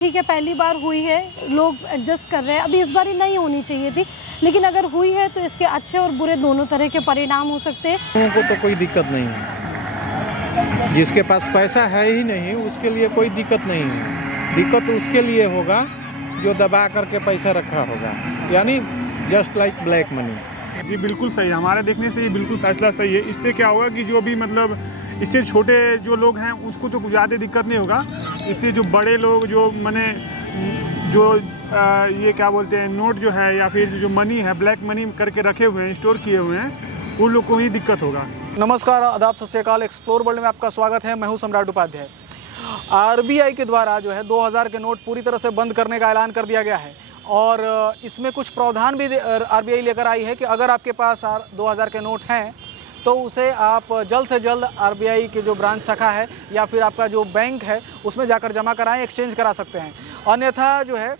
ठीक है, पहली बार हुई है, लोग एडजस्ट कर रहे हैं। अभी इस बार ही नहीं होनी चाहिए थी, लेकिन अगर हुई है तो इसके अच्छे और बुरे दोनों तरह के परिणाम हो सकते हैं। लोगों को तो कोई दिक्कत नहीं है, जिसके पास पैसा है ही नहीं उसके लिए कोई दिक्कत नहीं है। दिक्कत उसके लिए होगा जो दबा करके पैसा रखा होगा, यानी जस्ट लाइक ब्लैक मनी। जी बिल्कुल सही है, हमारे देखने से ये बिल्कुल फैसला सही है। इससे क्या होगा कि जो भी मतलब इससे छोटे जो लोग हैं उसको तो ज़्यादा दिक्कत नहीं होगा। इससे जो बड़े लोग जो माने जो ये क्या बोलते हैं नोट जो है या फिर जो मनी है ब्लैक मनी करके रखे हुए हैं, स्टोर किए हुए हैं, उन लोग को ही दिक्कत होगा। नमस्कार, आदाब, सत श्री अकाल। एक्सप्लोर वर्ल्ड में आपका स्वागत है। मैं हूं सम्राट उपाध्याय। आरबीआई के द्वारा जो है 2000 के नोट पूरी तरह से बंद करने का ऐलान कर दिया गया है और इसमें कुछ प्रावधान भी आरबीआई लेकर आई है कि अगर आपके पास 2000 के नोट हैं तो उसे आप जल्द से जल्द आरबीआई के जो ब्रांच शाखा है या फिर आपका जो बैंक है उसमें जाकर जमा कराएं, एक्सचेंज करा सकते हैं। अन्यथा जो है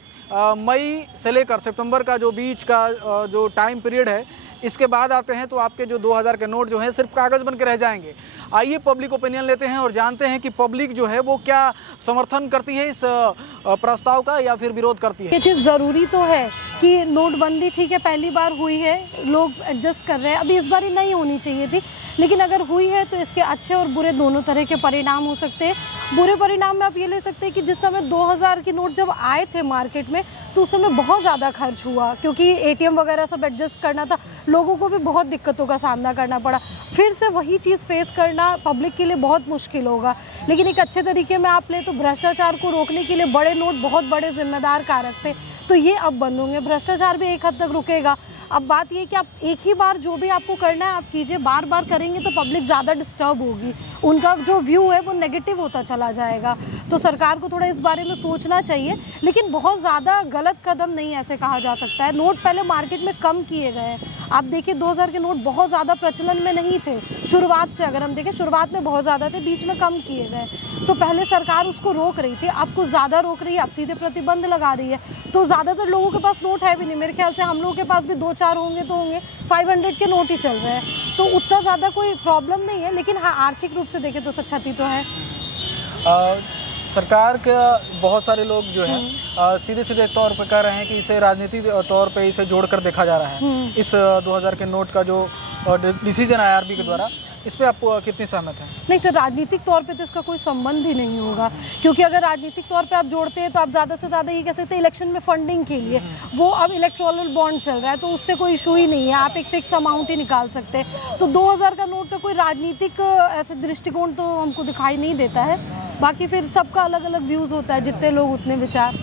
मई से लेकर सितंबर का जो बीच का जो टाइम पीरियड है, इसके बाद आते हैं तो आपके जो 2000 के नोट जो हैं सिर्फ कागज़ बन के रह जाएंगे। आइए पब्लिक ओपिनियन लेते हैं और जानते हैं कि पब्लिक जो है वो क्या समर्थन करती है इस प्रस्ताव का या फिर विरोध करती है। ये चीज़ ज़रूरी तो है कि नोटबंदी ठीक है, पहली बार हुई है, लोग एडजस्ट कर रहे हैं। अभी इस बार ही नहीं होनी चाहिए थी, लेकिन अगर हुई है तो इसके अच्छे और बुरे दोनों तरह के परिणाम हो सकते हैं। बुरे परिणाम में आप ये ले सकते हैं कि जिस समय 2000 के नोट जब आए थे मार्केट में तो उस समय बहुत ज़्यादा खर्च हुआ, क्योंकि एटीएम वगैरह सब एडजस्ट करना था, लोगों को भी बहुत दिक्कतों का सामना करना पड़ा। फिर से वही चीज़ फेस करना पब्लिक के लिए बहुत मुश्किल होगा। लेकिन एक अच्छे तरीके में आप ले तो भ्रष्टाचार को रोकने के लिए बड़े नोट बहुत बड़े जिम्मेदार कारक थे, तो ये अब बंद होंगे। भ्रष्टाचार भी एक हद तक रुकेगा। अब बात ये कि आप एक ही बार जो भी आपको करना है आप कीजिए, बार बार करेंगे तो पब्लिक ज़्यादा डिस्टर्ब होगी, उनका जो व्यू है वो नेगेटिव होता चला जाएगा। तो सरकार को थोड़ा इस बारे में सोचना चाहिए, लेकिन बहुत ज़्यादा गलत कदम नहीं ऐसे कहा जा सकता है। नोट पहले मार्केट में कम किए गए हैं। आप देखिए 2000 के नोट बहुत ज़्यादा प्रचलन में नहीं थे शुरुआत से। अगर हम देखें शुरुआत में बहुत ज़्यादा थे, बीच में कम किए गए, तो पहले सरकार उसको रोक रही थी, अब कुछ ज़्यादा रोक रही है, अब सीधे प्रतिबंध लगा रही है। तो ज़्यादातर लोगों के पास नोट है भी नहीं, मेरे ख्याल से हम लोगों के पास भी 2-4 होंगे तो होंगे। 500 के नोट ही चल रहे हैं, तो उतना ज़्यादा कोई प्रॉब्लम नहीं है। लेकिन हाँ, आर्थिक रूप से देखें तो क्षति तो है। सरकार का बहुत सारे लोग जो हैं सीधे सीधे तौर पर कह रहे हैं कि इसे राजनीतिक तौर पे इसे जोड़कर देखा जा रहा है। इस 2000 के नोट का जो डिसीजन आया आरबीआई के द्वारा, इस पे आप कितनी सहमत हैं? नहीं सर, राजनीतिक तौर पे तो इसका कोई संबंध ही नहीं होगा, क्योंकि अगर राजनीतिक तौर पे आप जोड़ते हैं तो आप ज़्यादा से ज़्यादा ये कह सकते हैं इलेक्शन में फंडिंग के लिए। वो अब इलेक्टोरल बॉन्ड चल रहा है तो उससे कोई इशू ही नहीं है, आप एक फिक्स अमाउंट ही निकाल सकते हैं। तो 2000 का नोट का कोई राजनीतिक ऐसे दृष्टिकोण तो हमको दिखाई नहीं देता है। बाकी फिर सबका अलग अलग व्यूज़ होता है, जितने लोग उतने विचार।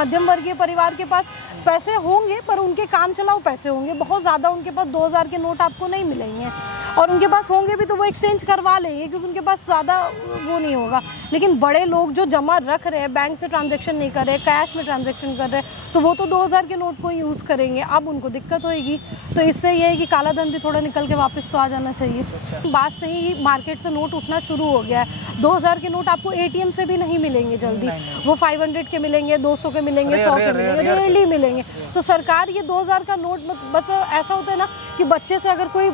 मध्यम वर्गीय परिवार के पास पैसे होंगे पर उनके काम चलाओ पैसे होंगे, बहुत ज़्यादा उनके पास 2000 के नोट आपको नहीं मिलेंगे, और उनके पास होंगे भी तो वो एक्सचेंज करवा लेंगे क्योंकि उनके पास ज़्यादा वो नहीं होगा। लेकिन बड़े लोग जो जमा रख रहे हैं, बैंक से ट्रांजैक्शन नहीं कर रहे, कैश में ट्रांजैक्शन कर रहे हैं, तो वो तो 2000 के नोट को यूज़ करेंगे। अब उनको दिक्कत होगी, तो इससे ये है कि काला धन भी थोड़ा निकल के वापस तो आ जाना चाहिए। बात सही, मार्केट से नोट उठना शुरू हो गया है। 2000 के नोट आपको एटीएम से भी नहीं मिलेंगे जल्दी, वो 500 के मिलेंगे, 200 के मिलेंगे, 100 के मिलेंगे, रेयरली मिलेंगे। तो सरकार ये 2000 का नोट मतलब ऐसा होता है ना कि बच्चे से अगर कोई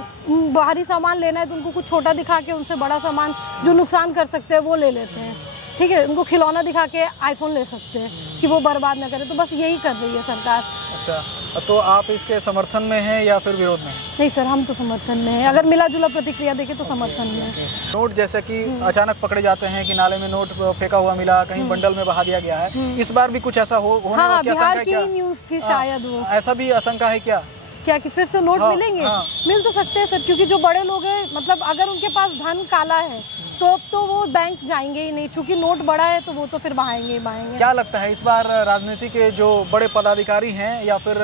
बाहरी सामान लेना है तो उनको कुछ छोटा दिखा के उनसे बड़ा सामान जो नुकसान कर सकते हैं वो ले लेते हैं, ठीक है। उनको खिलौना दिखा के आईफोन ले सकते हैं कि वो बर्बाद ना करे। तो बस यही कर रही है सरकार। अच्छा, तो आप इसके समर्थन में हैं या फिर विरोध में? नहीं सर, हम तो समर्थन में हैं। अगर मिला जुला प्रतिक्रिया देखें तो समर्थन में है। नोट जैसे कि अचानक पकड़े जाते हैं कि नाले में नोट फेंका हुआ मिला, कहीं बंडल में बहा दिया गया है, इस बार भी कुछ ऐसा होने हाँ, की आशंका बिहार है की क्या? न्यूज़ थी शायद वो। ऐसा भी आशंका है क्या कि फिर से नोट मिलेंगे? मिल तो सकते हैं सर, क्योंकि जो बड़े लोग हैं, मतलब अगर उनके पास धन काला है तो वो बैंक जाएंगे ही नहीं, चूंकि नोट बड़ा है तो वो तो फिर बहाएंगे ही बहाएंगे। क्या लगता है इस बार राजनीति के जो बड़े पदाधिकारी हैं या फिर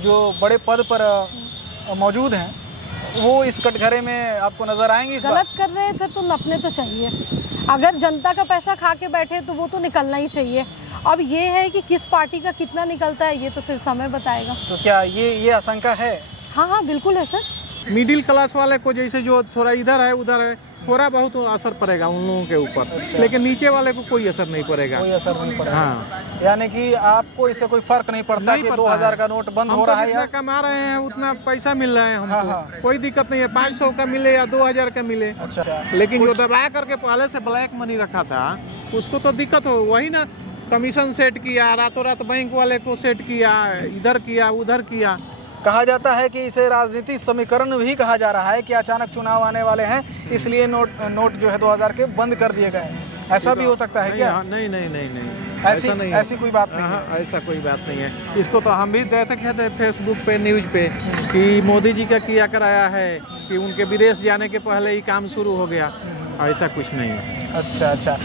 जो बड़े पद पर मौजूद हैं वो इस कटघरे में आपको नजर आएंगे इस बार? गलत कर रहे हैं सर तो नपने तो चाहिए। अगर जनता का पैसा खा के बैठे तो वो तो निकलना ही चाहिए। अब ये है कि किस पार्टी का कितना निकलता है ये तो फिर समय बताएगा। तो क्या ये आशंका है? हाँ हाँ बिल्कुल है सर। मिडिल क्लास वाले को जैसे जो थोड़ा इधर है उधर है, थोड़ा बहुत असर पड़ेगा उन लोगों के ऊपर। अच्छा। लेकिन नीचे वाले को कोई असर नहीं पड़ेगा। कोई असर नहीं पड़ेगा। हाँ, यानी कि आपको इससे कोई फर्क नहीं पड़ता कि 2000 का नोट बंद हो रहा है जितना कमा रहे हैं उतना पैसा मिल रहा है हमको। हाँ। कोई दिक्कत नहीं है, 500 का मिले या 2000 का मिले। अच्छा, लेकिन जो दबा करके पहले से ब्लैक मनी रखा था उसको तो दिक्कत हो। वही ना कमीशन सेट किया, रातों रात बैंक वाले को सेट किया, इधर किया उधर किया। कहा जाता है कि इसे राजनीतिक समीकरण भी कहा जा रहा है कि अचानक चुनाव आने वाले हैं, इसलिए नोट जो है 2000 के बंद कर दिए गए। ऐसा भी हो सकता है क्या? नहीं नहीं नहीं नहीं, ऐसी कोई बात नहीं है। ऐसा कोई बात नहीं है। इसको तो हम भी देखे थे फेसबुक पे, न्यूज पे, कि मोदी जी का किया कराया है कि उनके विदेश जाने के पहले ही काम शुरू हो गया। ऐसा कुछ नहीं है। अच्छा,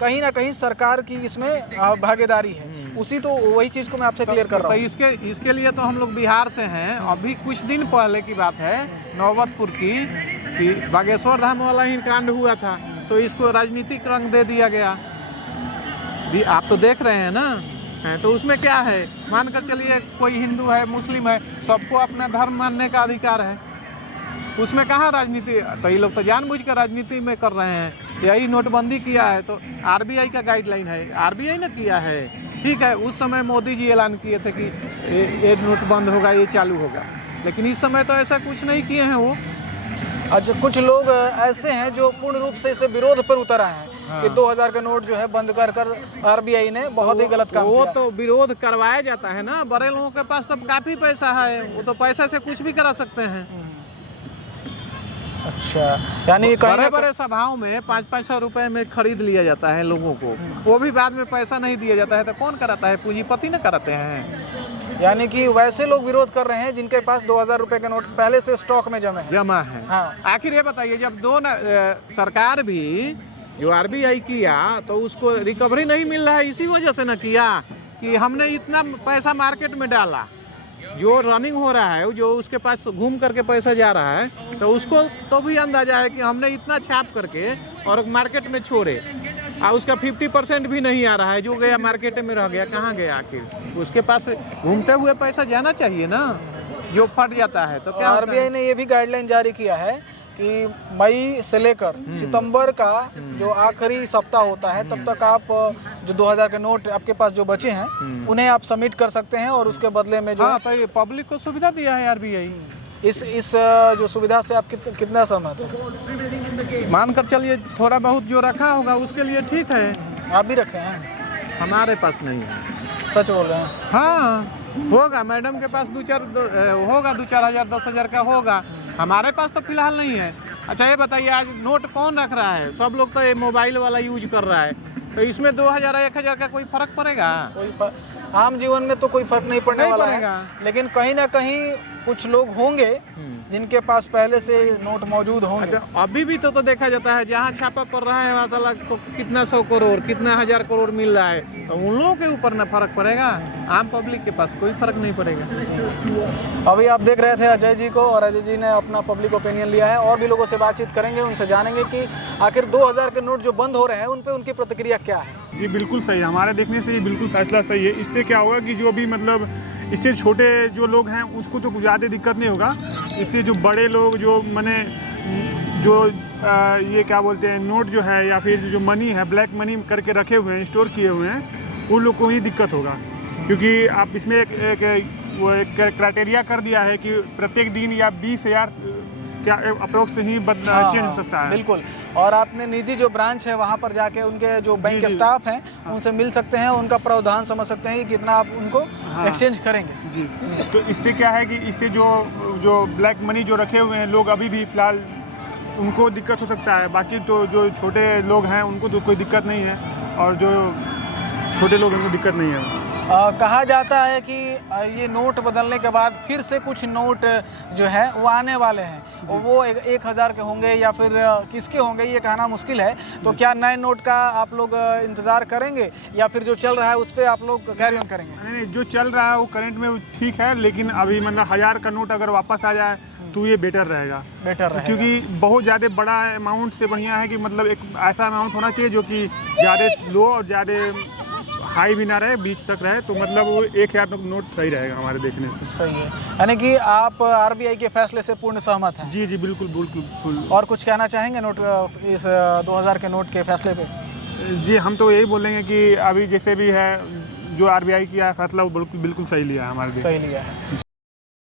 कहीं ना कहीं सरकार की इसमें भागीदारी है, उसी तो वही चीज़ को मैं आपसे क्लियर कर रहा हूँ। इसके लिए तो हम लोग बिहार से हैं। अभी कुछ दिन पहले की बात है, नौबतपुर की, कि बागेश्वर धाम वाला ही कांड हुआ था, तो इसको राजनीतिक रंग दे दिया गया। आप तो देख रहे हैं ना। तो उसमें क्या है, मानकर चलिए कोई हिंदू है, मुस्लिम है, सबको अपना धर्म मानने का अधिकार है। उसमें कहाँ राजनीति? तो ये लोग तो जानबूझकर राजनीति में कर रहे हैं। यही नोटबंदी किया है तो आरबीआई का गाइडलाइन है, आरबीआई ने किया है, ठीक है। उस समय मोदी जी ऐलान किए थे कि ये नोट बंद होगा, ये चालू होगा, लेकिन इस समय तो ऐसा कुछ नहीं किए हैं वो। अच्छा, कुछ लोग ऐसे हैं जो पूर्ण रूप से इसे विरोध पर उतर आए हैं। हाँ। कि 2000 का नोट जो है बंद कर आरबीआई ने बहुत ही गलत काम वो किया। तो विरोध करवाया जाता है ना। बड़े लोगों के पास तो काफ़ी पैसा है, वो तो पैसा से कुछ भी करा सकते हैं। अच्छा, यानी बड़े बड़े सभाओं में 500 रुपए में खरीद लिया जाता है लोगों को, वो भी बाद में पैसा नहीं दिया जाता है। तो कौन कराता है? पूंजीपति न कराते हैं। यानी कि वैसे लोग विरोध कर रहे हैं जिनके पास 2000 रुपए के नोट पहले से स्टॉक में जमा है। हाँ। आखिर ये बताइए, जब सरकार भी जो आरबीआई किया तो उसको रिकवरी नहीं मिल रहा है, इसी वजह से न किया कि हमने इतना पैसा मार्केट में डाला, जो रनिंग हो रहा है, जो उसके पास घूम करके पैसा जा रहा है, तो उसको तो भी अंदाजा है कि हमने इतना छाप करके और मार्केट में छोड़े, और उसका 50% भी नहीं आ रहा है। जो गया मार्केट में रह गया, कहाँ गया? आखिर उसके पास घूमते हुए पैसा जाना चाहिए ना, जो फट जाता है। तो क्या आरबीआई ने ये भी गाइडलाइन जारी किया है कि मई से लेकर सितंबर का जो आखिरी सप्ताह होता है, तब तक आप जो 2000 के नोट आपके पास जो बचे हैं उन्हें आप सबमिट कर सकते हैं, और उसके बदले में जो तो ये पब्लिक को सुविधा दिया है आरबीआई। इस जो सुविधा से आप कितना सहमत हैं? मानकर चलिए थोड़ा बहुत जो रखा होगा उसके लिए ठीक है। आप भी रखे हैं? हमारे पास नहीं है। सच बोल रहे हैं? हाँ, होगा। मैडम के पास 2-4 हज़ार 10,000 का होगा, हमारे पास तो फिलहाल नहीं है। अच्छा ये बताइए, आज नोट कौन रख रहा है? सब लोग तो ये मोबाइल वाला यूज कर रहा है, तो इसमें 2000 1000 का कोई फर्क पड़ेगा? आम जीवन में तो कोई फर्क नहीं पड़ने वाला है, लेकिन कहीं ना कहीं कुछ लोग होंगे जिनके पास पहले से नोट मौजूद होंगे। अच्छा, अभी भी तो देखा जाता है, जहाँ छापा पड़ रहा है वहाँ साला को कितना 100 करोड़ कितना 1000 करोड़ मिल रहा है, तो उन लोगों के ऊपर ना फर्क पड़ेगा, आम पब्लिक के पास कोई फर्क नहीं पड़ेगा। अभी आप देख रहे थे अजय जी को, और अजय जी ने अपना पब्लिक ओपिनियन लिया है। और भी लोगों से बातचीत करेंगे, उनसे जानेंगे कि आखिर 2000 के नोट जो बंद हो रहे हैं उन पर उनकी प्रतिक्रिया क्या है। जी बिल्कुल सही, हमारे देखने से ये बिल्कुल फैसला सही है। इससे क्या होगा कि जो भी मतलब इससे छोटे जो लोग हैं उसको तो ज़्यादा दिक्कत नहीं होगा। इससे जो बड़े लोग जो माने जो ये क्या बोलते हैं, नोट जो है या फिर जो मनी है, ब्लैक मनी करके रखे हुए हैं, स्टोर किए हुए हैं, उन लोग को ही दिक्कत होगा। क्योंकि आप इसमें एक क्राइटेरिया कर दिया है कि प्रत्येक दिन या 20,000 क्या अप्रोक्स ही चेंज हो सकता है। बिल्कुल। और आपने निजी जो ब्रांच है वहाँ पर जाके उनके जो बैंक स्टाफ हैं उनसे मिल सकते हैं, उनका प्रावधान समझ सकते हैं कि कितना आप उनको एक्सचेंज करेंगे। जी, तो इससे क्या है कि इससे जो ब्लैक मनी जो रखे हुए हैं लोग अभी भी फ़िलहाल उनको दिक्कत हो सकता है। बाकी तो जो छोटे लोग हैं उनको तो कोई दिक्कत नहीं है, और जो छोटे लोग हैं उनको दिक्कत नहीं है। कहा जाता है कि ये नोट बदलने के बाद फिर से कुछ नोट जो है वो आने वाले हैं, और वो 1000 के होंगे या फिर किसके होंगे ये कहना मुश्किल है। तो क्या नए नोट का आप लोग इंतज़ार करेंगे, या फिर जो चल रहा है उस पर आप लोग कैरी ऑन करेंगे? नहीं, जो चल रहा है वो करंट में ठीक है, लेकिन अभी मतलब 1000 का नोट अगर वापस आ जाए तो ये बेटर रहेगा। क्योंकि बहुत ज़्यादा बड़ा अमाउंट से बढ़िया है कि मतलब एक ऐसा अमाउंट होना चाहिए जो कि ज़्यादा लो और ज़्यादा हाई भी ना रहे, बीच तक रहे, तो मतलब वो 1000 नोट सही रहेगा हमारे देखने से। सही है, यानी कि आप आरबीआई के फैसले से पूर्ण सहमत हैं? जी बिल्कुल बिल्कुल। और कुछ कहना चाहेंगे नोट इस 2000 के नोट के फैसले पे? जी, हम तो यही बोलेंगे कि अभी जैसे भी है जो आरबीआई किया है फैसला वो बिल्कुल सही लिया है हमारे लिए। सही लिया है।